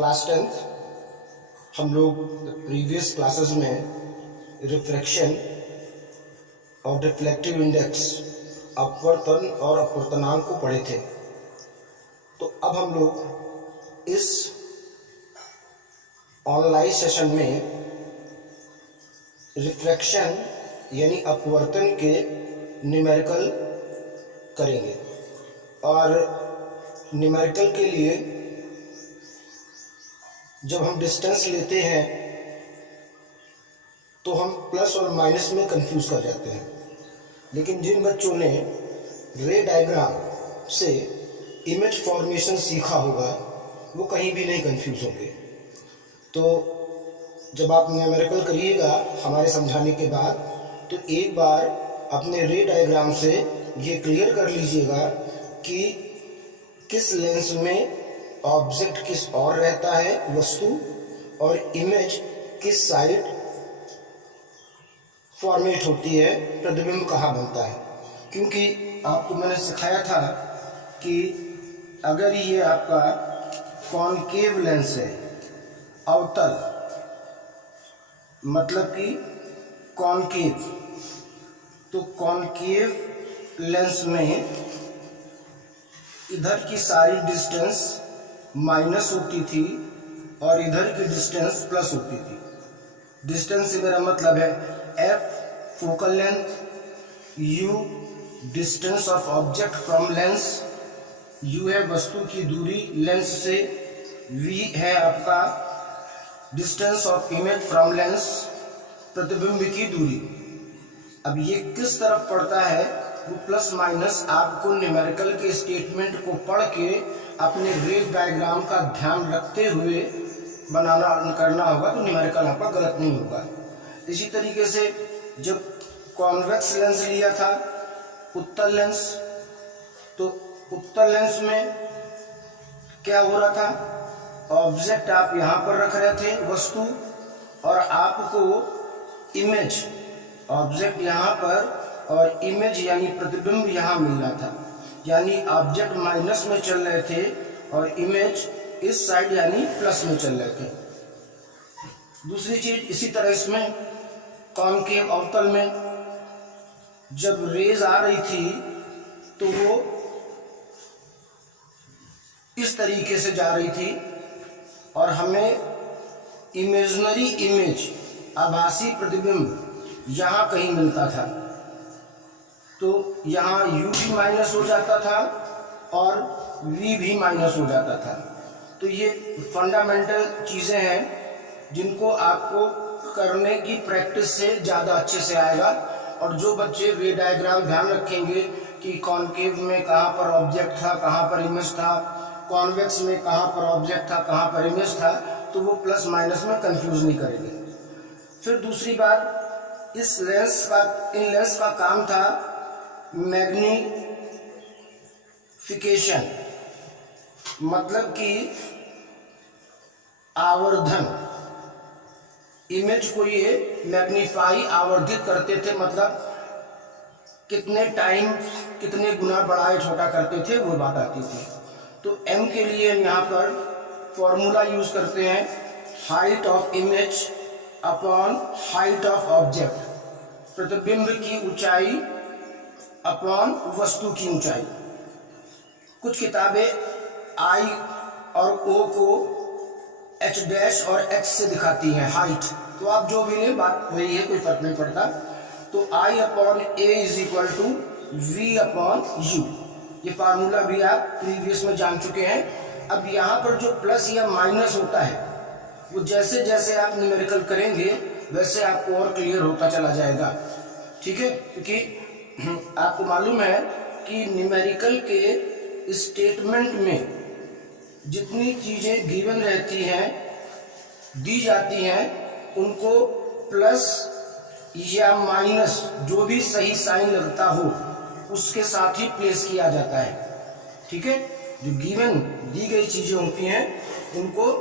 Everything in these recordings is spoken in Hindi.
क्लास 10th हम लोग प्रीवियस क्लासेस में रिफ्रैक्शन और रिफ्लेक्टिव इंडेक्स, अपवर्तन और अपवर्तनांक को पढ़े थे। तो अब हम लोग इस ऑनलाइन सेशन में रिफ्रैक्शन यानी अपवर्तन के न्यूमेरिकल करेंगे। और न्यूमेरिकल के लिए जब हम डिस्टेंस लेते हैं तो हम प्लस और माइनस में कंफ्यूज कर जाते हैं, लेकिन जिन बच्चों ने रे डायग्राम से इमेज फॉर्मेशन सीखा होगा वो कहीं भी नहीं कंफ्यूज होंगे। तो जब आप न्यूमेरिकल करिएगा हमारे समझाने के बाद, तो एक बार अपने रे डायग्राम से ये क्लियर कर लीजिएगा कि किस लेंस में ऑब्जेक्ट किस और रहता है वस्तु, और इमेज किस साइड फॉर्मेट होती है, प्रतिबिंब कहाँ बनता है। क्योंकि आपको मैंने सिखाया था कि अगर ये आपका कॉनकेव लेंस है, अवतल मतलब कि कॉनकेव, तो कॉनकेव लेंस में इधर की सारी डिस्टेंस माइनस होती थी और इधर की डिस्टेंस प्लस होती थी। डिस्टेंस से मेरा मतलब है F focal length, you distance of object from lens, you है वस्तु की दूरी लेंस से, वी है आपका distance of image from lens, प्रतिबिंब की दूरी। अब ये किस तरफ पड़ता है वो प्लस माइनस आपको न्यूमेरिकल के स्टेटमेंट को पढ़ के अपने रे डायग्राम का ध्यान रखते हुए करना होगा, तो न्यूमेरिकल आपका गलत नहीं होगा। इसी तरीके से जब कॉन्वेक्स लेंस लिया था, उत्तल लेंस, तो उत्तल लेंस में क्या हो रहा था, ऑब्जेक्ट आप यहाँ पर रख रहे थे वस्तु, और आपको इमेज ऑब्जेक्ट यहाँ पर और इमेज यानी प्रतिबिंब यहाँ मिल रहा था। यानी ऑब्जेक्ट माइनस में चल रहे थे और इमेज इस साइड यानी प्लस में चल रहे थे। दूसरी चीज इसी तरह इसमें कॉनकेव अवतल में जब रेज आ रही थी तो वो इस तरीके से जा रही थी और हमें इमेजिनरी इमेज, आभासी प्रतिबिंब यहाँ कहीं मिलता था। तो यहाँ u भी माइनस हो जाता था और v भी माइनस हो जाता था। तो ये फंडामेंटल चीज़ें हैं जिनको आपको करने की प्रैक्टिस से ज़्यादा अच्छे से आएगा। और जो बच्चे रे डायग्राम ध्यान रखेंगे कि कॉनकेव में कहाँ पर ऑब्जेक्ट था, कहाँ पर इमेज था, कॉन्वेक्स में कहाँ पर ऑब्जेक्ट था, कहाँ पर इमेज था, तो वो प्लस माइनस में कंफ्यूज नहीं करेंगे। फिर दूसरी बात, इन लेंस का काम था मैग्नीफिकेशन, मतलब कि आवर्धन। इमेज को ये मैग्नीफाई, आवर्धित करते थे, मतलब कितने टाइम कितने गुना बड़ा या छोटा करते थे वो बात आती थी। तो m के लिए हम यहाँ पर फॉर्मूला यूज करते हैं, height of image upon height of object, प्रतिबिंब की ऊंचाई अपॉन वस्तु की ऊंचाई। कुछ किताबें I और O को H डैश और H से दिखाती हैं हाइट, तो आप जो भी लें बात वही है, कोई फर्क नहीं पड़ता। तो I upon A is equal to V upon U, ये फार्मूला भी आप प्रीवियस में जान चुके हैं। अब यहाँ पर जो प्लस या माइनस होता है वो जैसे जैसे आप न्यूमेरिकल करेंगे वैसे आपको और क्लियर होता चला जाएगा, ठीक है। क्योंकि आपको मालूम है कि न्यूमेरिकल के स्टेटमेंट में जितनी चीज़ें गिवन रहती हैं, दी जाती हैं, उनको प्लस या माइनस जो भी सही साइन लगता हो उसके साथ ही प्लेस किया जाता है, ठीक है। जो गिवन दी गई चीज़ें होती हैं उनको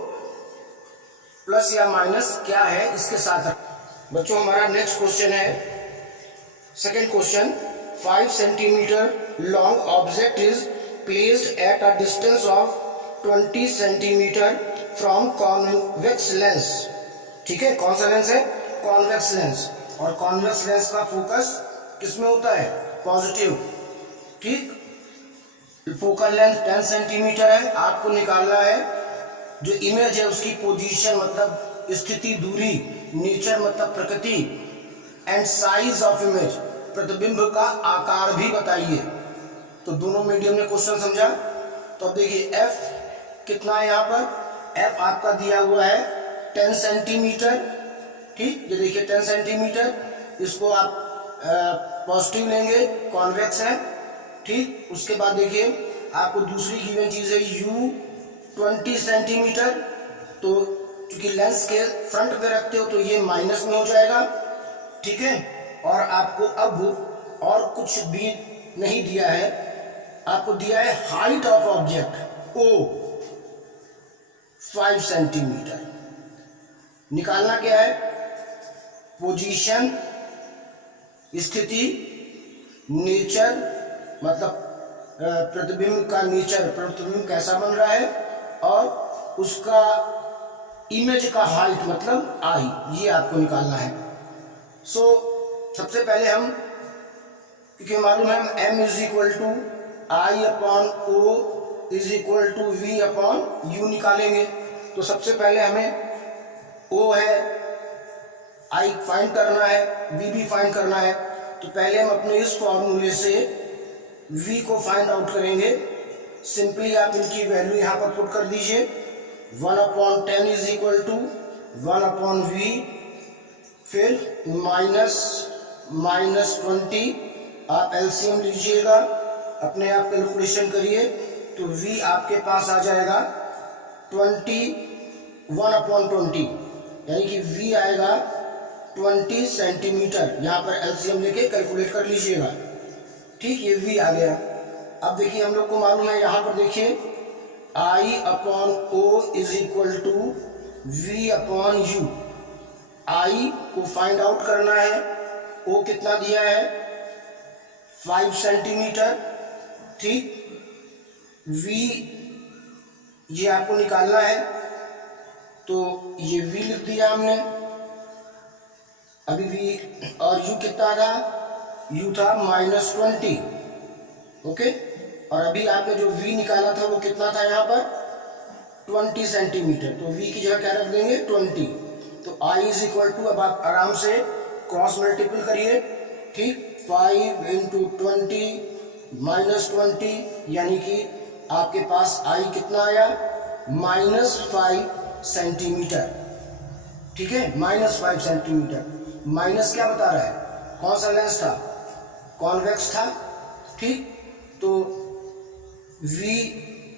प्लस या माइनस क्या है इसके साथ। बच्चों हमारा नेक्स्ट क्वेश्चन है, second question, 5 centimetre long object is placed at a distance of 20 centimetre from convex lens. ठीक है, कौन सा लेंस है? Convex lens. और कॉन्वेक्स लेंस का फोकस किसमें होता है? पॉजिटिव। ठीक, फोकल लेंथ 10 सेंटीमीटर है। आपको निकालना है जो इमेज है उसकी पोजीशन मतलब स्थिति, दूरी, नेचर मतलब प्रकृति, एंड साइज ऑफ इमेज, प्रतिबिंब का आकार भी बताइए। तो दोनों मीडियम ने क्वेश्चन समझा। तो अब देखिए एफ कितना है यहाँ पर? एफ आपका दिया हुआ है 10 सेंटीमीटर। ठीक, ये देखिए 10 सेंटीमीटर, इसको आप पॉजिटिव लेंगे, कॉन्वेक्स है। ठीक, उसके बाद देखिए आपको दूसरी गिवन चीज है यू 20 सेंटीमीटर। तो क्योंकि लेंस के फ्रंट में रखते हो तो ये माइनस में हो जाएगा। ठीक है, और आपको अब और कुछ भी नहीं दिया है, आपको दिया है height of object O 5 centimetre. निकालना क्या है? पोजीशन, स्थिति, नेचर मतलब प्रतिबिंब का नेचर, प्रतिबिंब कैसा बन रहा है, और उसका इमेज का हाइट मतलब आई, ये आपको निकालना है। सो सबसे पहले हम, क्योंकि मालूम है m is equal to I upon O is equal to V upon U निकालेंगे। तो सबसे पहले हमें o है, i फाइंड करना है, v भी फाइंड करना है। तो पहले हम अपने इस फॉर्मूले से v को फाइंड आउट करेंगे। सिंपली आप इनकी वैल्यू यहाँ पर पुट कर दीजिए। 1/10 इज इक्वल टू 1/v, फिर माइनस 20, आप एलसीएम लीजिएगा, अपने आप कैलकुलेशन करिए। तो v आपके पास आ जाएगा 1/20, यानी कि v आएगा 20 सेंटीमीटर। यहाँ पर एलसीएम लेके कैलकुलेट कर लीजिएगा। ठीक, ये v आ गया। अब देखिए हम लोग को मालूम है, यहाँ पर देखिए I upon O is equal to V upon U. I को फाइंड आउट करना है, O कितना दिया है? 5 सेंटीमीटर। ठीक, V ये आपको निकालना है, तो ये V लिख दिया हमने। अभी V और U कितना था? U था -20। ओके, और अभी आपने जो V निकाला था वो कितना था? यहाँ पर 20 सेंटीमीटर। तो V की जगह क्या रख देंगे? 20। तो I इज इक्वल टू, अब आप आराम से क्रॉस मल्टीपल करिए। ठीक, 5 इंटू 20 -20, यानी कि आपके पास I कितना आया? -5 सेंटीमीटर। ठीक है, -5 सेंटीमीटर। माइनस क्या बता रहा है? कौन सा लेंस था? कॉन्वेक्स था। ठीक, तो V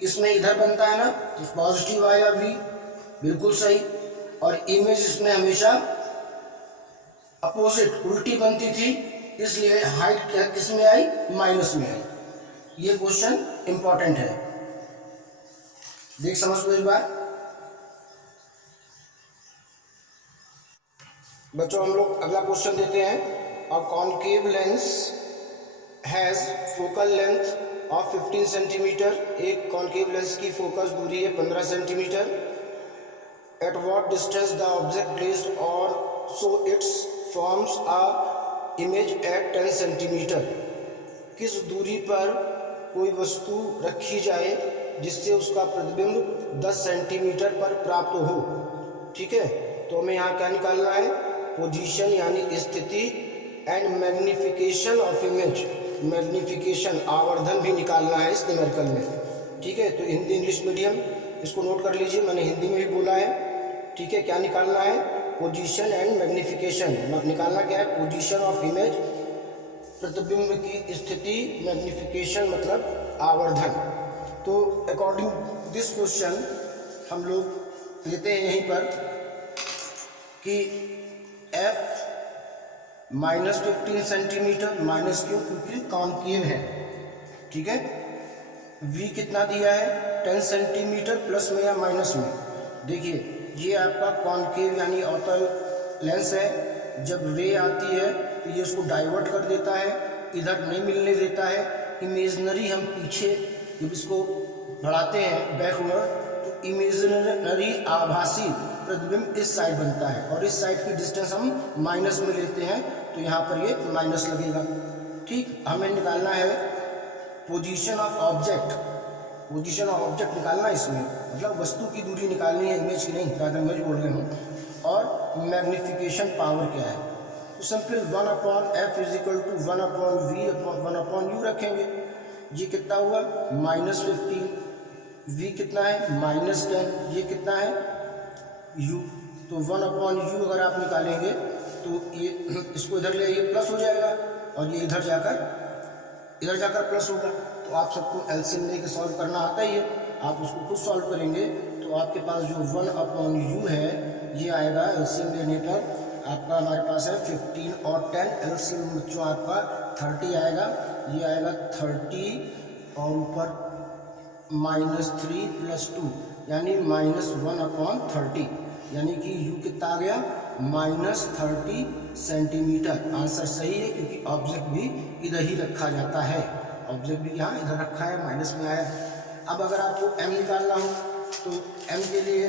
इसमें इधर बनता है ना, तो पॉजिटिव आएगा V, बिल्कुल सही। और इमेज इसमें हमेशा अपोजिट, उल्टी बनती थी, इसलिए हाइट क्या किस में आई? माइनस में आई। ये क्वेश्चन इंपॉर्टेंट है, देख समझ लो एक बार। बच्चों हम लोग अगला क्वेश्चन देते हैं। A concave lens has focal length of 15 centimetre. एक कॉनकेव लेंस की फोकस दूरी है 15 centimetre. At what distance the object placed और so it's forms a image at 10 centimetre. किस दूरी पर कोई वस्तु रखी जाए जिससे उसका प्रतिबिंब 10 सेंटीमीटर पर प्राप्त हो। ठीक है, तो हमें यहाँ क्या निकालना है? पोजीशन यानी स्थिति, and magnification of image, magnification आवर्धन भी निकालना है इस न्यूमेरिकल में। ठीक है, तो हिंदी इंग्लिश मीडियम इसको नोट कर लीजिए, मैंने हिंदी में भी बोला है। ठीक है, क्या निकालना है? Position and magnification. निकालना क्या है? पोजीशन ऑफ इमेज, प्रतिबिंब की स्थिति, मैग्निफिकेशन मतलब आवर्धन। तो अकॉर्डिंग दिस क्वेश्चन हम लोग लेते हैं यहीं पर कि F -15 सेंटीमीटर, माइनस क्यों? क्योंकि कॉनकेव है। ठीक है, V कितना दिया है? 10 सेंटीमीटर, प्लस में या माइनस में? देखिए ये आपका कॉनकेव यानी अवतल लेंस है। जब रे आती है तो ये उसको डाइवर्ट कर देता है, इधर नहीं मिलने देता है। इमेजनरी हम पीछे जब इसको बढ़ाते हैं बैकवर्ड, तो इमेजिनरी आभासी प्रतिबिंब इस साइड बनता है और इस साइड की डिस्टेंस हम माइनस में लेते हैं, तो यहाँ पर ये माइनस लगेगा। ठीक, हमें निकालना है position of object, position of object निकालना है इसमें, मतलब वस्तु की दूरी निकालनी है, इमेज की नहीं, ज़्यादा इमेज बोल रहे हूँ। और मैग्नीफिकेशन पावर क्या है, तो सिंपल 1/f = 1/v 1/u रखेंगे। ये कितना हुआ -15, v कितना है -10, ये कितना है u, तो 1/u अगर आप निकालेंगे तो ये इसको इधर ले आइए प्लस हो जाएगा और ये इधर जाकर प्लस होगा। तो आप सबको एलसीएम लेके सॉल्व करना आता ही है, आप उसको खुद सॉल्व करेंगे तो आपके पास जो 1/u है ये आएगा एलसीएम लेने पर आपका, हमारे पास है 15 और 10, एलसीएम बच्चों आपका 30 आएगा। ये आएगा 30 और ऊपर -3 + 2 यानी -1/30, यानी कि u कितना आ गया -30 सेंटीमीटर। आंसर सही है क्योंकि ऑब्जेक्ट भी इधर ही रखा जाता है, ऑब्जेक्ट भी यहाँ इधर रखा है, माइनस में आया। अब अगर आपको m निकालना हो तो m के लिए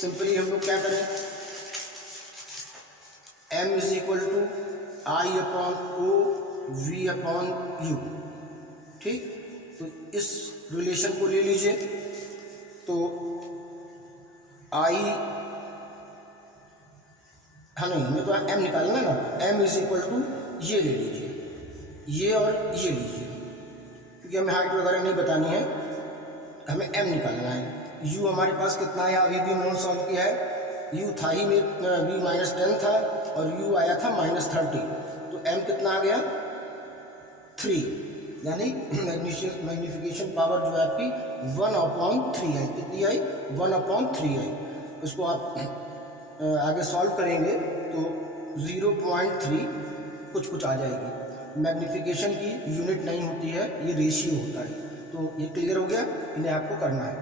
सिंपली हम लोग क्या करें, m = I/O v/u। ठीक, तो इस रिलेशन को ले लीजिए, तो I नहीं, हमें तो m निकालना ना, m = ये ले लीजिए, ये और ये लीजिए, क्योंकि हमें हाइट वगैरह नहीं बतानी है, हमें m निकालना है। u हमारे पास कितना है, अभी भी हमने सॉल्व किया है, u था ही में v -10 था और u आया था -30, तो m कितना आ गया 3, यानी मैग्नीफिकेशन पावर जो है आपकी 1/3 है। कितनी आई 1/3 आई। उसको आप आगे सॉल्व करेंगे तो 0.3 कुछ आ जाएगी। मैग्नीफिकेशन की यूनिट नहीं होती है, ये रेशियो होता है। तो ये क्लियर हो गया, इन्हें आपको करना है।